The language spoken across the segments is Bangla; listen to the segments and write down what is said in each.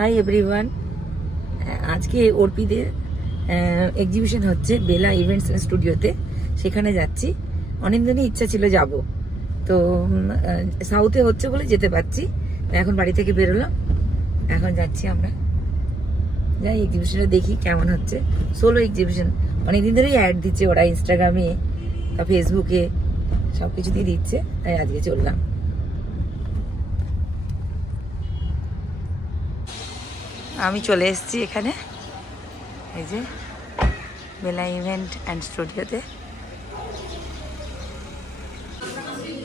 Hi everyone. আজকে অর্পিদের এক্সিবিশন হচ্ছে বেলা ইভেন্টস স্টুডিওতে, সেখানে যাচ্ছি। অনেক দিনই ইচ্ছা ছিল যাব, তো সাউথে হচ্ছে বলে যেতে পারছি। এখন বাড়ি থেকে বেরোলাম, এখন যাচ্ছি আমরা। যাই এক্সিবিশনটা দেখি কেমন হচ্ছে। সোলো এক্সিবিশন, অনেকদিন ধরেই অ্যাড দিচ্ছে ওরা, ইনস্টাগ্রামে বা ফেসবুকে সবকিছুতেই দিচ্ছে, তাই আজকে চললাম। আমি চলে এসেছি এখানে, এই যে বেলা ইভেন্ট অ্যান্ড স্টুডিওতে।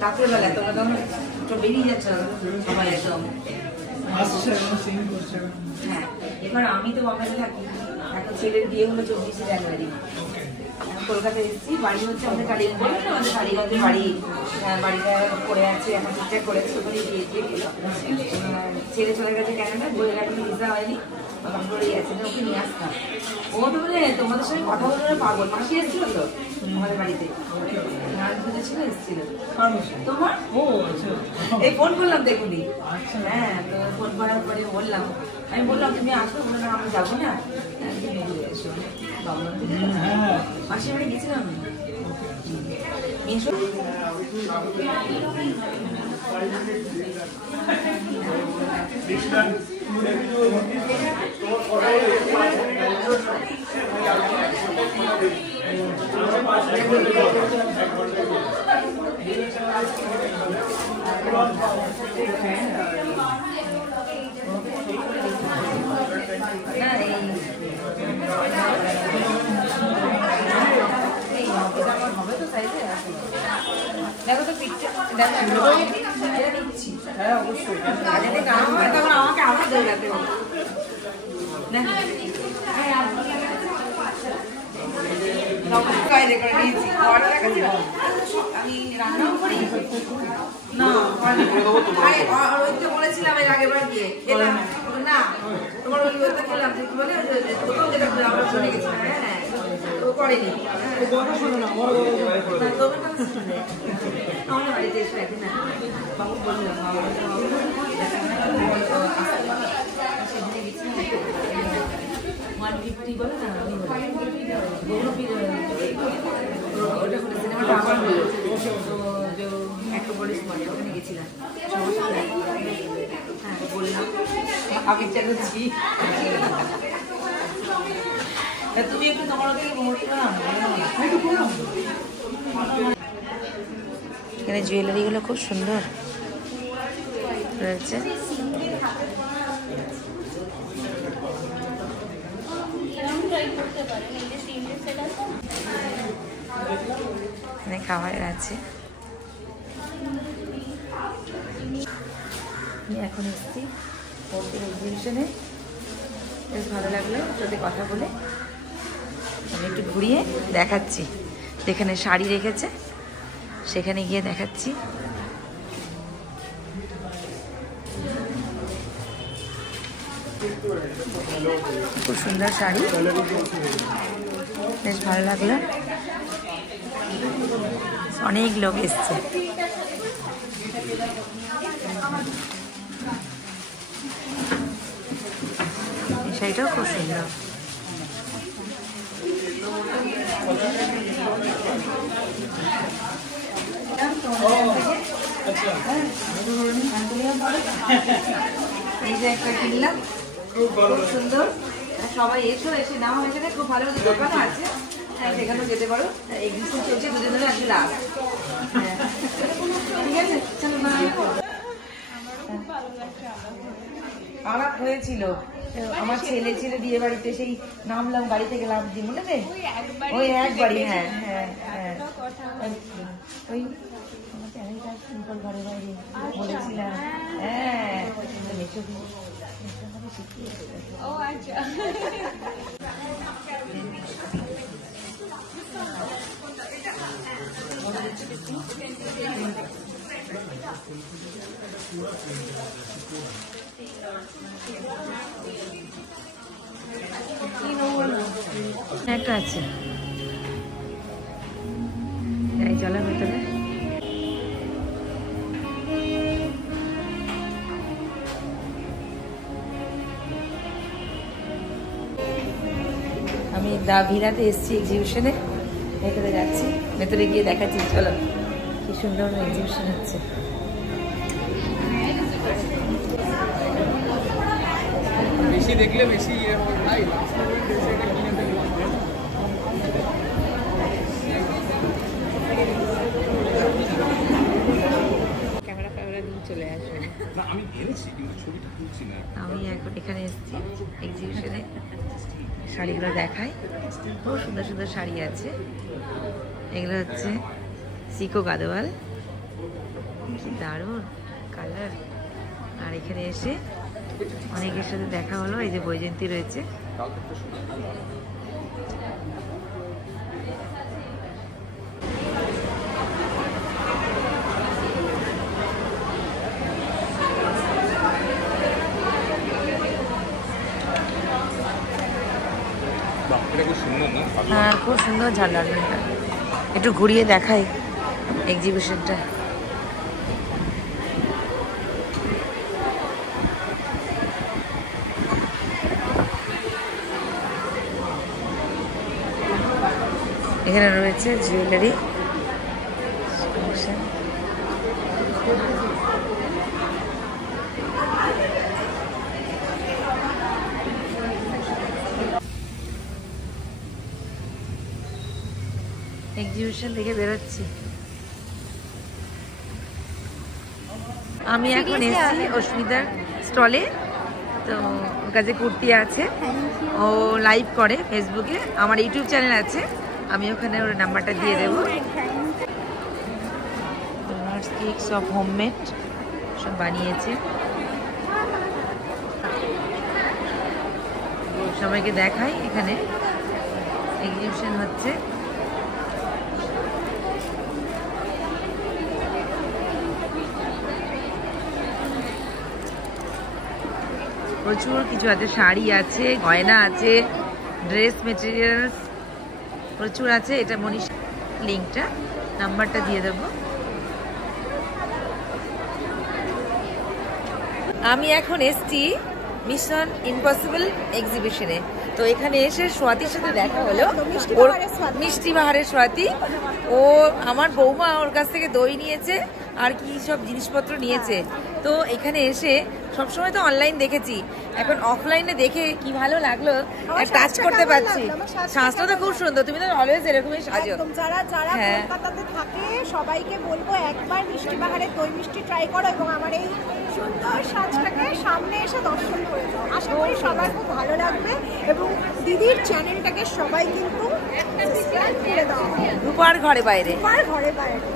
রাত্রেবেলা তোমরা তখন বেরিয়ে যাচ্ছ সবাই একদম। হ্যাঁ, এবার আমি তো বম্বেতে থাকি, এখন ছেলের বিয়ে হলো 24শে জানুয়ারি। কলকাতায় এসেছি, বাড়ি হচ্ছে আমাদের কালীগঞ্জে, আমাদের কালীগঞ্জে বাড়ি। বাড়িটা পড়ে আছে, এখন ঠিকঠাক করেছে, ওখানে গিয়ে ছেলে চলে গেছে ক্যানাডা, বইয়ের এখন ভিসা হয়নি, করেই আছে, ওকে নিয়ে আসতাম। ও তো বলে তোমাদের সঙ্গে কথা বলে পাগল। মাসি এসেছিল তো আমাদের বাড়িতে, ছিল এসেছিল তোমার। এই ফোন করলাম দেখুনি। হ্যাঁ, তো ফোন করার পরে বললাম, আমি বললাম তুমি আসো, বললাম আমি যাবো না, এসো। মাসির বাড়ি গেছিলাম। দেখো তো পিকচার, আমাকে আবার দৌড়াতে হবে। আমি রান্নাও করি না, বলেছিলাম এর আগের বার গিয়ে খেলাম না, তোমার ওই ওটা খেলাম যে কি বলে কোথাও যেটা আমরা চলে গেছিলাম। হ্যাঁ, ও করেনি, আমার বাড়িতে এসে একদিন বাবু বললাম, সেদিনে গেছিলাম 150 বলে না, ওটা করে সিনেমাটা আমার হলো মেট্রোপলিস মলে, ওখানে গেছিলাম। হ্যাঁ, বললাম আমি চাচ্ছি তুমি একটু তোমার এখানে জুয়েলারিগুলো খুব সুন্দর রয়েছে। এখানে খাবার আছে। আমি এখন এসেছি ওদের এক্সিবিশনে, বেশ ভালো লাগলো সাথে কথা বলে। আমি একটু ঘুরিয়ে দেখাচ্ছি, যেখানে শাড়ি রেখেছে সেখানে গিয়ে দেখাচ্ছি। খুব সুন্দর শাড়ি, বেশ ভালো লাগলো। অনেক লোক এসছে। এই শাড়িটাও খুব সুন্দর। এই যে একটা কিনলাম, খুব সুন্দর। সবাই এসো, এসে নাও, এখানে খুব ভালো ভালো দোকানও আছে, সেখানেও যেতে পারো। এক্সিবিশন চলছে দুদিন ধরে, আজকে লাস্ট। ঠিক আছে, চলো না। আলাপ হয়েছিল আমার ছেলে বিয়ে বাড়িতে, সেই নামলাম গাড়ি থেকে, লাভ দিই মনে নেই, ওই একবারই। হ্যাঁ হ্যাঁ হ্যাঁ, ওই সিম্পল ঘরে বাইরে বলেছিলাম। হ্যাঁ, একটা আছে, চলার ভেতরে আমি দা ভিলাতে এসেছি এক্সিবিশনে, ভেতরে যাচ্ছি, ভেতরে গিয়ে দেখাচ্ছি। চলো কি সুন্দর এক্সিবিশন হচ্ছে। বেশি দেখলে বেশি ক্যামেরা দিয়ে চলে আসবে। আমি এখন এখানে এসেছি এক্সিবিশনে, শাড়িগুলো দেখাই। খুব সুন্দর সুন্দর শাড়ি আছে। এগুলো হচ্ছে সিকো গাদোয়াল, দারুণ কালার। আর এখানে এসে অনেকের সাথে দেখা হলো। এই যে বৈজয়ন্তী রয়েছে। হ্যাঁ, খুব সুন্দর ঝাড়লার। একটু ঘুরিয়ে দেখাই এক্সিবিশনটা। এখানে রয়েছে জুয়েলারি। এক্সিবিশন দেখে বেরোচ্ছি। আমি এখন এসেছি অস্মিতার স্টলে। তো ওর কাছে কুর্তি আছে, ও লাইভ করে ফেসবুকে। আমার ইউটিউব চ্যানেল আছে, আমি ওখানে ওর নাম্বারটা দিয়ে দেবো। কেক সব হোমমেড, সব বানিয়েছে। সবাইকে দেখাই এখানে এক্সিবিশন হচ্ছে। প্রচুর কিছু আছে, শাড়ি আছে, গয়না আছে, ড্রেস মেটেরিয়ালস প্রচুর আছে। এটা মনীষ লিঙ্কটা, নাম্বারটা দিয়ে দেবো। আমি এখন এসছি মিশন ইম্পসিবল এক্সিবিশনে। তো এখানে এসে সোয়াতির সাথে দেখা হলো, মিষ্টি বাহারের সোয়াতি। ও আমার বৌমা ওর কাছ থেকে দই নিয়েছে আর কি সব জিনিসপত্র নিয়েছে। তো এখানে এসে সবসময় তো অনলাইন দেখেছি, এখন অফলাইনে দেখে কি ভালো লাগলো, টাচ করতে পারছি। সাজটা তো খুব সুন্দর, তুমি তো অলওয়েজ এরকমই সাজো। যারা যারা কলকাতাতে থাকে সবাইকে বলবো একবার মিষ্টি বাহারের দই মিষ্টি ট্রাই করো এবং আমার এই সুন্দর সাজটাকে সামনে এসে দর্শন করে যাও। আশা করি সবার খুব ভালো লাগবে এবং দিদির চ্যানেলটাকে সবাই কিন্তু সাবস্ক্রাইব করে দাও। রূপার ঘরে বাইরে। রূপার ঘরে বাইরে।